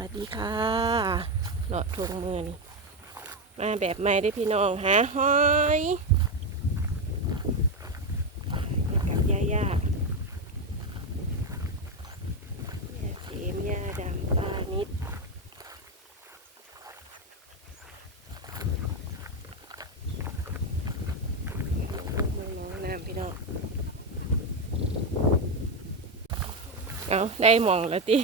วัสดีค่ะเลาะทงมือนี่มาแบบใหม่ได้พี่น้องหาหอยกับย่าย่าย่าเจมย่าดำป้านิดมือน้องน้ำพี่น้องเอาได้มองแล้วติ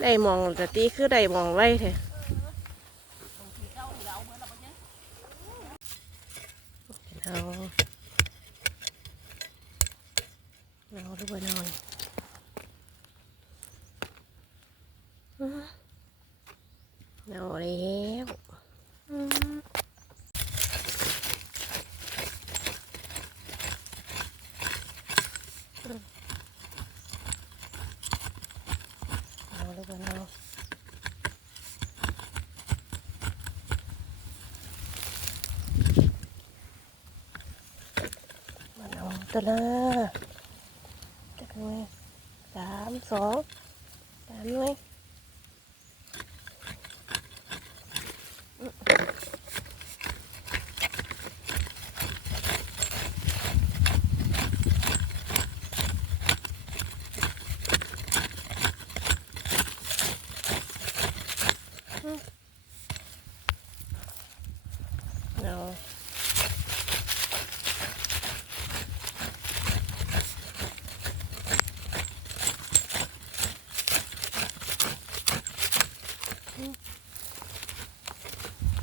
ได้มองแต่ตีคือได้มองไว้เถอะเอาเอาดูบ่นอนอื้อเอาเลยอื้อเอาดูบ่นอน มันเอา ตัวละจักหน่วยสามสองสามหน่วย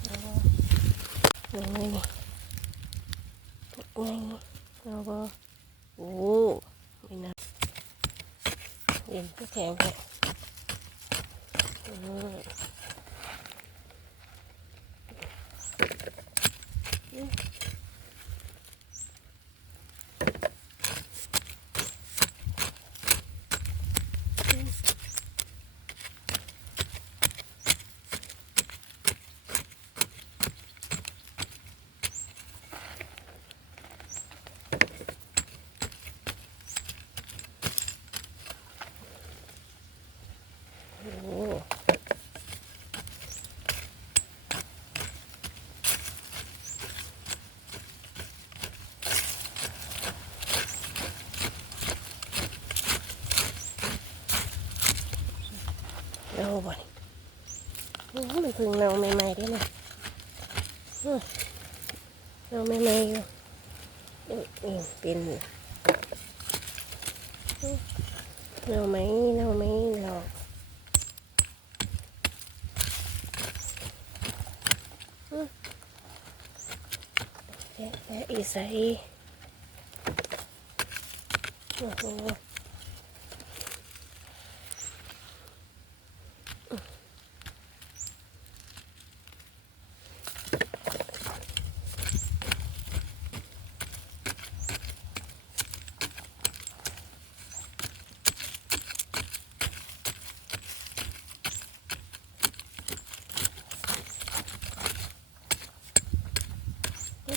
เอาหนึ่งเลยนี่ หนึ่งเอาก็โอ้ไม่นะเย็นก็แข็งแค่อืมโอ้ เอาบ่อ้มันเพึ่งเนาใหม่ๆได้ไหมเนาใหม่ๆอยู่อื้ออื้อเป็นเนาไหมเนาไหมเนาแอะแอะอีใสโอ้โห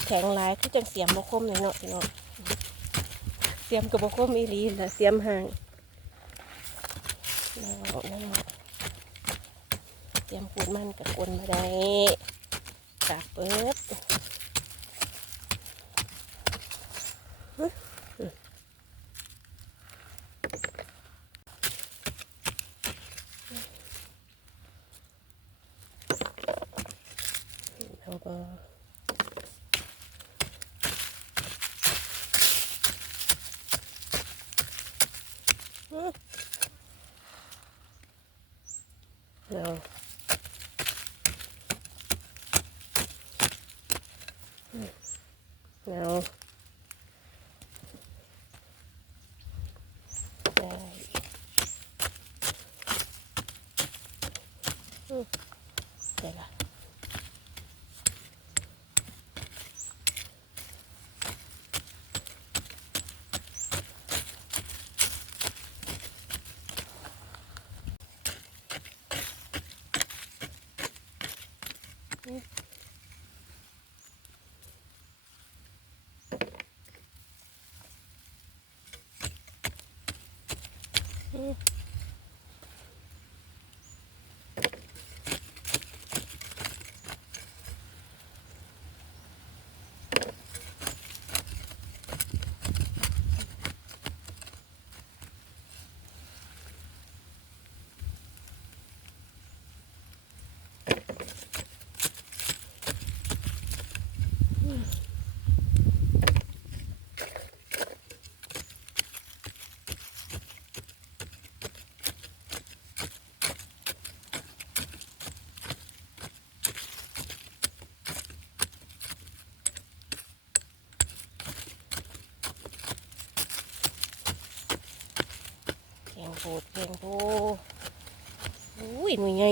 แข็งหลายคือจังเสียมบคมเลยเนาะพี่น้องเสียมกับบคมอีรีและเสียมห่างแล้วนั่นเสียมขูดมันกับกวนมาได้กากเปิด No. แโพดแกงโพอุ้ยหน่วยใหญ่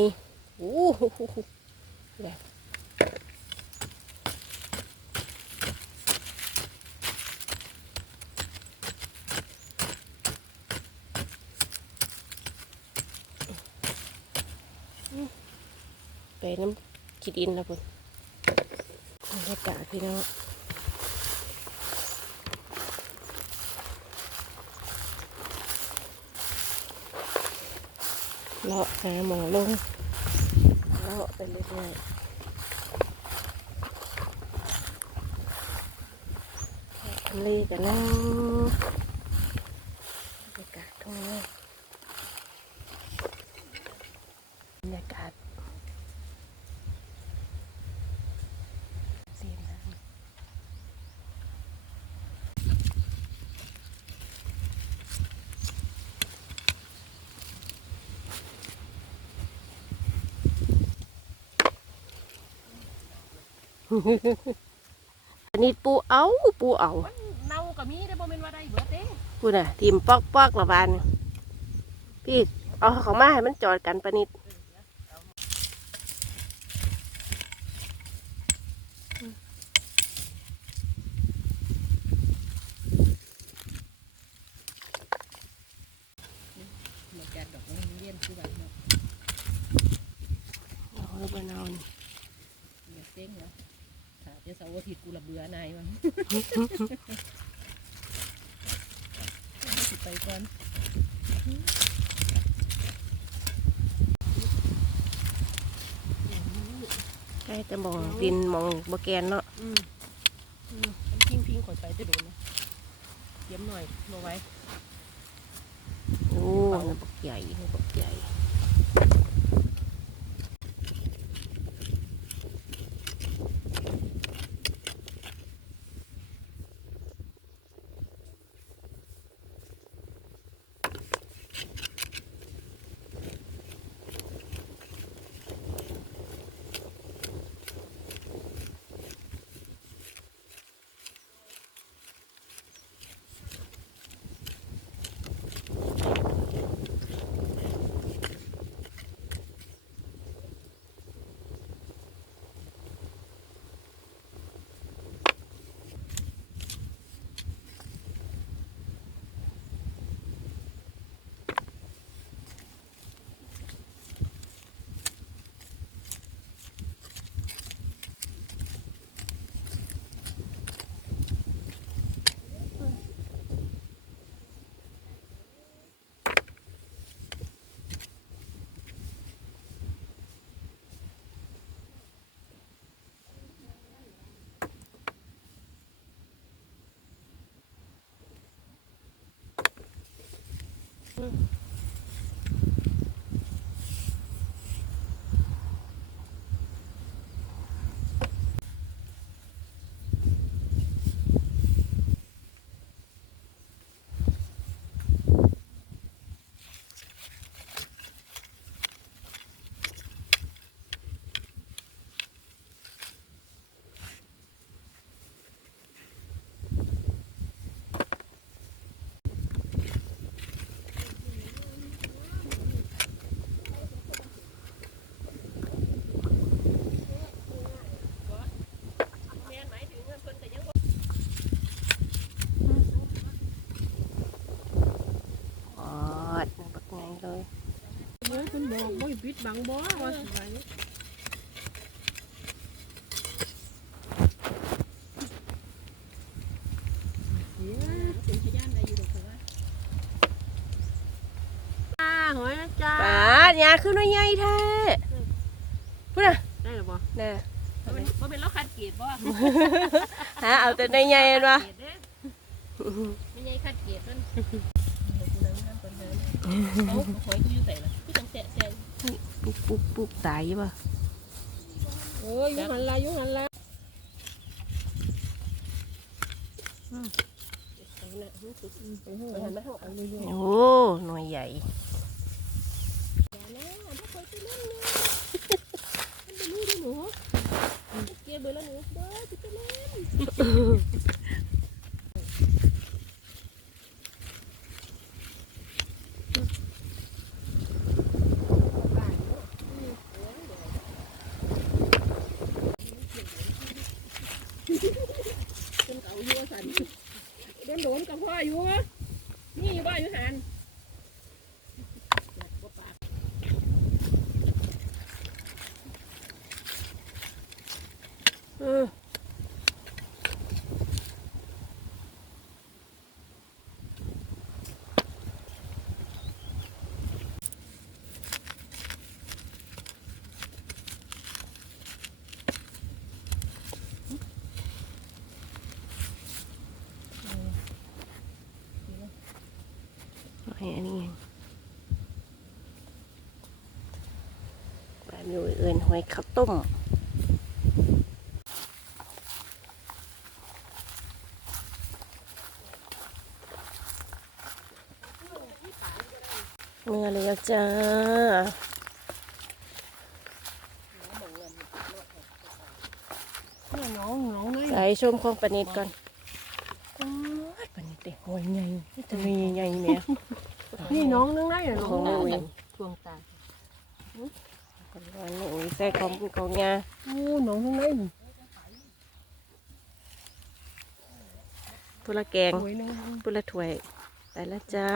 อู้หูหูหูแบบไปน้ำขีดินแล้วพุ่นบรรยากาศพี่น้อง เลาะหาหมอลงเลาะไปเรื่อยๆทะเลกันแล้วบรรยากาศทุ่งนาบรรยากาศเสียงน้ำ อันนี้ปูเอาปูเอาเน่าก็มีได้บ่แม่นว่าได้เบิดเด้พูดน่ะทีมปอกปอกละบานนี่พี่เอาเขามาให้มันจอดกันปะนิดมาจัดดอกไม้เลี้ยนคือแบบเนาะเอาแล้วบนเอานี่อย่าเซ็งเนาะ ถ้าจะเสาร์อาทิตย์กูละเบื่อนายมันสิไปก่อนใกล้จะมองดินมองบแกนเนาะอืมอืมมันพิงพิงข่อยไปจะโดนนะเยี่ยมหน่อยมาไว้ โอ้น้ำบักใหญ่น้ำบักใหญ่ ออดน้ำบักใหญ่เลย เฮ้ยคุณ บอกบ่ปิดบังบ่ว่าสิไว้เดี๋ยวเป็นพยานได้อยู่ดอกเปุ๊บปุ๊บปุ๊บตายป่ะโอ้ยยุหันละยุหันละโอ้หน่วยใหญ่เกลียดเบอร์แล้วหนูเด้อจะไปเล่น เป็นเก่าอยู่ว่าสันโดนโดนกับพ่ อยู่นี่อยู่บ้าอยู่หันเออ หอยอันนี้แบบอยู่เอื่นหอยข้าวต้มเมื่อเรือจ้าน้องน้องเลยใส่ชมของปานิดก่อนอ้าวปานิ ดเด็กหอยใหญ่นี่จะมีใหญ่เนี่ยนี่น้องนึงได้เหรอน้องโอ้ยทวงตาวันนี้ใส่ของของยาโอ้น้องนึงได้พุละแกงหวยนึงพุละถ้วยไปแล้วจ้า